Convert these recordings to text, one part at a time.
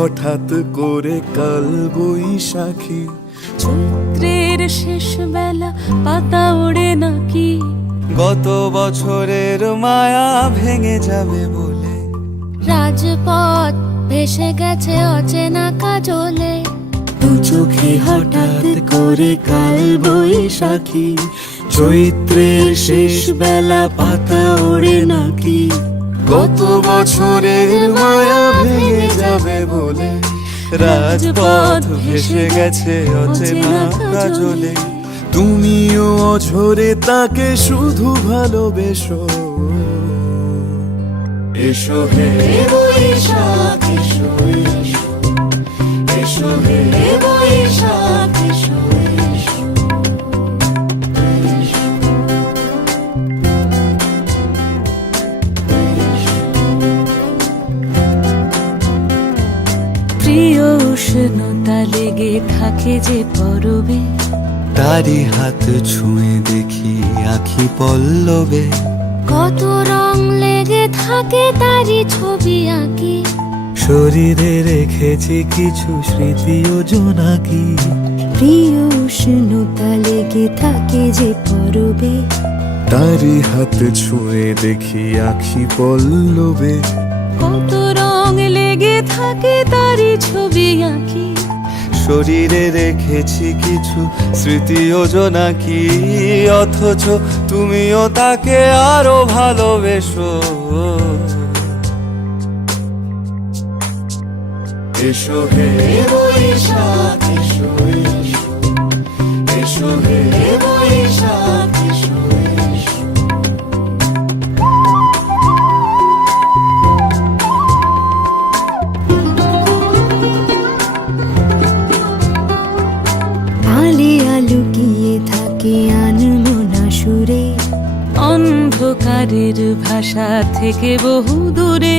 হঠাৎ করে কাল বৈশাখী। চৈত্রের শেষ বেলা পাতা ওড়ে নাকি, গত বছরের মায়া ভেঙে যাবে বলে। রাজপথ ভেসে গেছে অচেনা কাজলে, দু চোখে হঠাৎ করে কাল বৈশাখী। চৈত্রের শেষ বেলা পাতা ওড়ে নাকি, গত বছরের মায়া ভেঙে যাবে বলে। রাজপথ ভেসে গেছে অচেনা কাজলে, তুমিও অঝরে তাকে শুধু ভালোবেসো। এসো হে বৈশাখ এসো, এসো এসো হে বৈশাখ এসো, এসো। প্রিয় উষ্ণতা লেগে থাকে যে পরবে, তারি হাত ছুঁয়ে দেখি আখি পল্লবে। কত রং লেগে থাকে তারই ছবি আঁকি, শরীরে রেখেছি কিছু স্মৃতি ও জোনাকি। প্রিয় উষ্ণতা লেগে থাকে যে পরবে, তারি হাত ছুঁয়ে দেখি আখি পল্লবে। কত রং লেগে থাকে তারই ছবি আঁকি, শরীরে রেখেছি কিছু স্মৃতি ও জোনাকি। অথচ তুমিও তাকে আরো ভালোবেসো। এসো হে বৈশাখ এসো, এসো এসো হে বৈশাখ এসো, এসো। আলে আলুকিয়ে থাকে আনমনা সুরে, অন্ধকারের ভাষা থেকে বহু দূরে,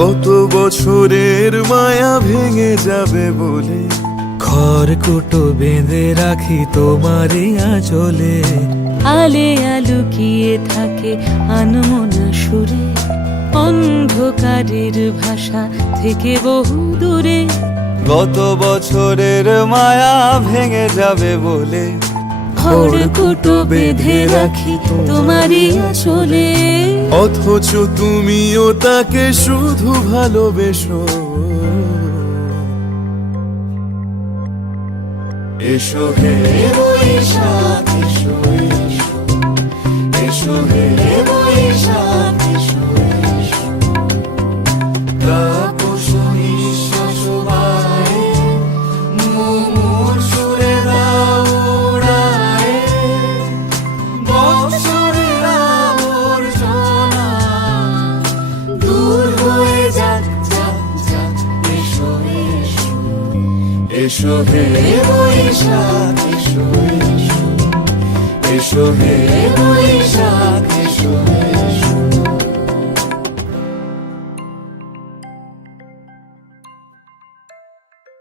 গত বছরের মায়া ভেঙে যাবে বলে। খড়কুটো বেঁধে রাখি তোমারই আঁচলে। আলে আলুকিয়ে থাকে আনমনা সুরে, অন্ধকারের ভাষা থেকে বহু দূরে, গত বছরের মায়া ভেঙে যাবে বলে। খড়কুটো বেঁধে রাখি তোমারই আঁচলে। অথচ তুমিও তাকে শুধু ভালোবেসো। এসো হে বৈশাখ এসো, এসো এসো হে বৈশাখ এসো, এসো। তাপস নিঃশ্বাস বায়ে, মুমুর সুরে দাও উড়ায়ে। বৎসরের আবর্জনা দূর হয়ে যাক, যাক, যাক। এসো, এসো, এসো হে বৈশাখ এসো, এসো এসো হে বৈশাখ এসো।